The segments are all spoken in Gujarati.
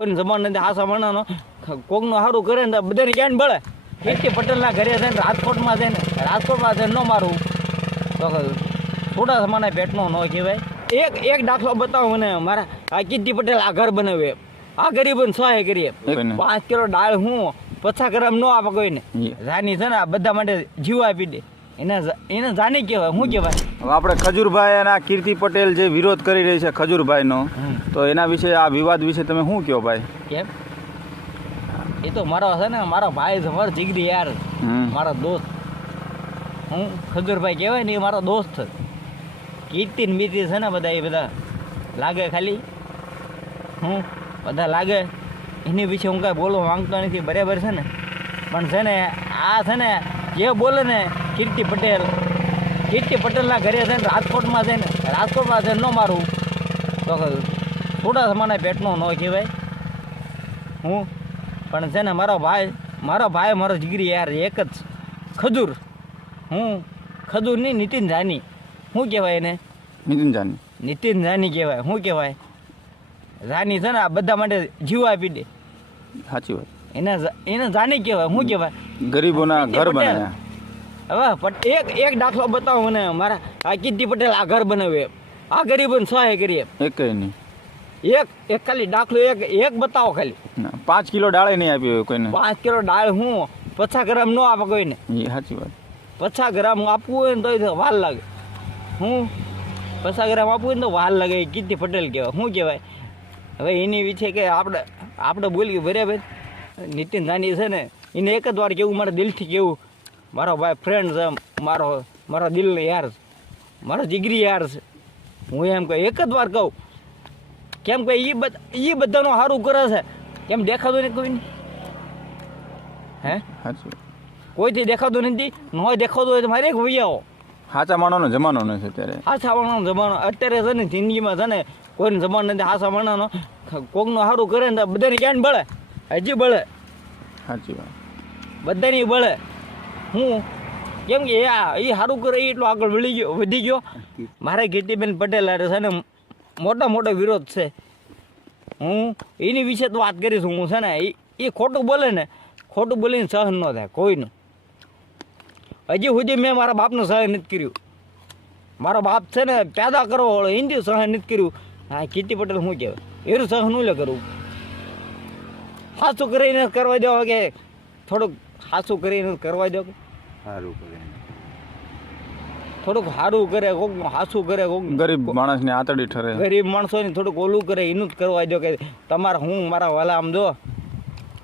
કોઈ જમાન નથી હાસા મણાનો કોકનું સારું કરે ને તો બધાને ક્યાં બળે. કીર્તિ પટેલના ઘરે છે ને રાજકોટમાં છે ને ન મારું તો થોડા સમાના પેટનો ન કહેવાય. એક દાખલો બતાવો મને મારા આ કીર્તિ પટેલ આ ઘર બનાવે આ ગરીબોને સહાય કરીએ 5 કિલો દાળ હું 50 ગ્રામ ન આપે કોઈને જાની છે ને આ બધા માટે જીવ આપી દે એને જાની કહેવાય શું કહેવાય. હવે આપણે ખજૂરભાઈ અને આ કીર્તિ પટેલ જે વિરોધ કરી રહી છે ખજૂરભાઈનો, તો એના વિશે આ વિવાદ વિશે તમે શું કહો ભાઈ? કેમ એ તો મારો છે ને મારો ભાઈ છે, મારો જીગરી યાર, મારો દોસ્ત. હું ખજૂરભાઈ કહેવાય ને એ મારો દોસ્ત છે. કીર્તિ ને બીતી છે ને બધા એ બધા લાગે ખાલી હું બધા લાગે એની વિશે હું કાંઈ બોલવા માંગતો નથી, બરાબર છે ને. પણ છે ને આ છે ને જે બોલે ને કીર્તિ પટેલના ઘરે છે ને રાજકોટમાં છે ન મારું તો થોડા સમાના પેટનો ન કહેવાય. હું પણ છે ને મારો ભાઈ મારો જીગરી યાર એક જ ખજૂર. હું ખજૂર નહીં નીતિન જાની શું કહેવાય એને? નીતિન જાની કહેવાય. શું કહેવાય? જાની છે ને આ બધા માટે જીવ આપી દે. સાચી વાત. એને જાની કહેવાય. શું કહેવાય? ગરીબોના ઘર બનાવ્યા. હવે એક દાખલો બતાવો મને મારા આ કીર્તિ પટેલ આ ઘર બનાવે આ ગરીબોને સહાય કરીએ. એક નહીં, એક ખાલી દાખલો એક બતાવો ખાલી. 5 કિલો દાળ નહીં આપી હોય કોઈને. 5 કિલો દાળ હું 50 ગ્રામ ન આપે કોઈને. સાચી વાત. 50 ગ્રામ આપવું હોય ને તો વાર લાગે. હું 50 ગ્રામ આપવું હોય ને તો વાર લાગે. કીર્તિ પટેલ કહેવાય. શું કહેવાય? હવે એની વિશે કે આપણે બોલીએ બરાબર. નીતિન જાની છે ને એને એક જ વાર કેવું, મારા દિલથી કેવું, મારો ભાઈ ફ્રેન્ડ છે, મારો દિલનો યાર છે, મારો જીગરી યાર છે. હું એમ કહું એક જ વાર કહું. કેમ કે એ બધાનું સારું કરે છે. કેમ દેખાતું નથી કોઈને? હે કોઈથી દેખાતું નથી. ન દેખાતું હોય તો મારે એક વૈયાઓ. સાચા માણસનો જમાનો નથી અત્યારે. હાચા માણસનો જમાનો અત્યારે છે ને જિંદગીમાં છે ને કોઈને જમાનો નથી. હાચા માણસનો કોકનું સારું કરે ને તો બધાને ક્યાં બળે, હજી બળે. સાચી વાત. બધાની બળે. હું કેમ કે એ સારું કરે એ એટલો આગળ વધી ગયો. મારે કીર્તિબેન પટેલ છે ને મોટો વિરોધ છે. હું એની વિશે તો વાત કરીશ. હું છે ને એ ખોટું બોલે ને, ખોટું બોલીને સહન ન થાય કોઈનું. હજી સુધી મેં મારા બાપનું સહન નથી કર્યું. મારો બાપ છે ને પેદા કરવા વાળો હિન્દી સહન નથી કર્યું. હા કીર્તિ પટેલ શું કહેવાય એનું સહન લે કરવું. હાસું કરીને કરવા દો કે થોડુંક હાસું કરીને કરવા દો કે થોડુંક સારું કરે, કોક હાસું કરે, કોક ગરીબ માણસને આતડી ઠરે, ગરીબ માણસોને થોડુંક ઓલું કરે એનું જ કરવા દો કે તમારે હું મારા વાલા આમ દો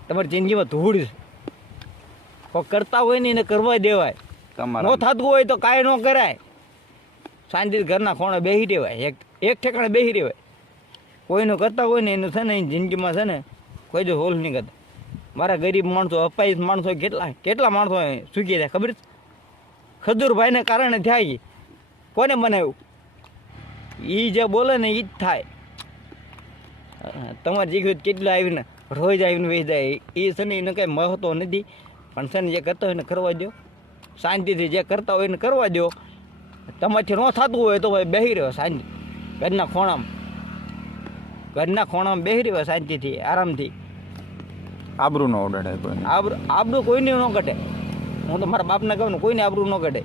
તમારી જિંદગીમાં ધૂળ છે. કોઈ કરતા હોય ને એને કરવા દેવાય. ન થતું હોય તો કાંઈ ન કરાય. શાંતિથી ઘરના ખોણે બેસી રહેવાય, એક ઠેકાણે બેસી રહેવાય. કોઈનું કરતા હોય ને એનું છે ને જિંદગીમાં છે ને કોઈ જો હોલ નહીં કરતા. મારા ગરીબ માણસો અપાઈ માણસો કેટલા માણસો સૂકી જાય ખબર છે? ખજૂરભાઈને કારણે થાય. કોને બનાવ્યું? એ જે બોલે ને એ જ થાય. તમારે જીગરી કેટલા આવીને રોજ આવીને વહી જાય એ છે ને એને કંઈ મહત્વ નથી. પણ છે ને જે કરતા હોય ને કરવા દો. શાંતિથી જે કરતા હોય ને કરવા દો. તમારથી ન થતું હોય તો ભાઈ બેસી રહ્યો શાંતિ ઘરના ખોણામાં બેસી રહ્યો શાંતિથી આરામથી. આબરૂ ન ઉડાડાય કોઈને. આબરૂ કોઈને ન ઘટે. હું તો મારા બાપને કહું ને કોઈને આબરૂ ન ઘટે.